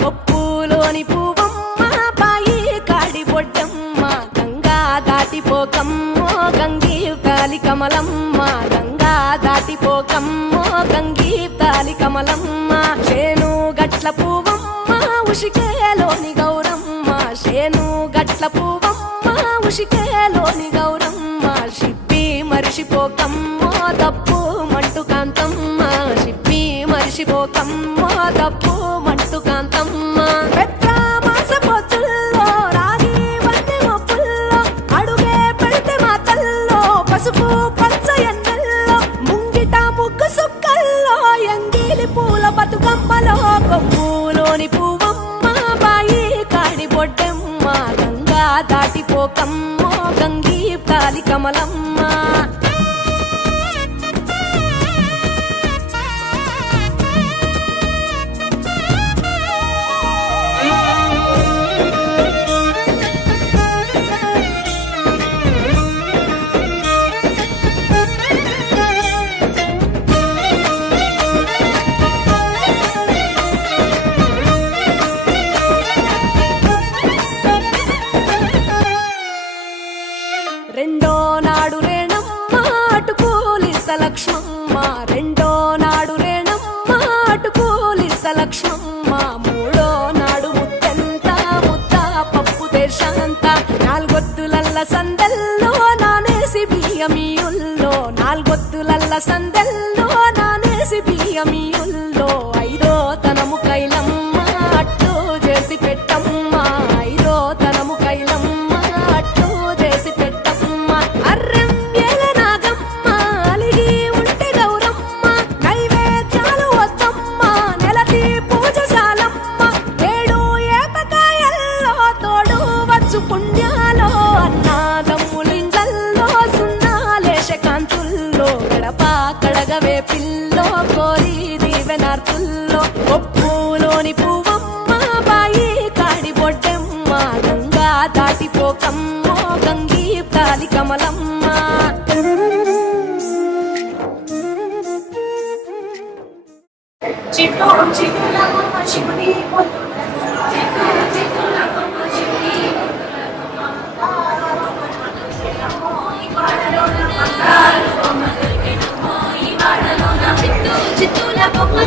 కొప్పులోని పువ్వమ్మ బాయి కాడి బొడ్డమ్మ గంగా దాటిపోకమ్మో గంగీ తాలి కమలమ్మ గంగా దాటిపోకమ్మో గంగీ తాలి కమలమ్మ శేను గట్ల పువ్వమ్మ ఉషికేలోని గౌరమ్మ శేను గట్ల పువ్వమ్మ ఉషికేలోని గౌరమ్మ షిప్పి మరిషిపోకమ్మో తప్పు మంటు కాంతమ్మ షిప్పి మరిషిపోకమ్మో తప్పు మంటు కాంతమ్మ పెద్ద మాస పొత్తుల్లో రాగి వంటి మొప్పుల్లో అడుగే పెడితే మా తల్లో పసుపు పచ్చ ఎన్నెల్లో ముంగిట ముగ్గు సుక్కల్లో ఎంగిలి పూల బతుకమ్మలో కొమ్ములోని పువ్వమ్మ బాయి కాడి బొడ్డమ్మ గంగా దాటిపోకమ్మో గంగీ తాలి కమలమ్మ రెండో నాడు రేణమ్మ అటుకూలిస్త లక్ష్మమ్మ రెండో నాడు రేణమ్మ అటుకూలిస్త లక్ష్మమ్మ మూడో నాడు ముత్తెంత ముద్ద పప్పు దేశంత నాలుగొత్తులల్ల సందెల్లో నానేసి బియ్యమియుల్లో నాలుగొత్తులల్ల సందెల్లో నానేసి బియ్యమియుల్లో ఐదో తనము కైలమ్మ అట్టు చేసి పెట్టమ్మ ఐదో తనము కైలమ్మ అట్టు చేసి పెట్టమ్మ అర్రెం ఏల నాగమ్మ అలిగి ఉంటే గౌరమ్మ నైవేద్యాలు వద్దమ్మ నెలతి పూజశాలమ్మ ఏడు ఏపకాయల్లో తోడు వచ్చు పుణ్యాలో అన్నాదమ్ములింగల్లో సున్నాలేశ కాంతుల్లో గడప కడగవే పిల్లో కోరి దీవెనార్తుల్లో కొప్పులోని పువ్వమ్మ బాయి కాడి బొడ్డమ్మ గంగా దాటిపోకమ్మో గంగీ తాలి కమలమ్మ చిట్టు చిట్టులకు శివుని చిట్టుల బొమ్మ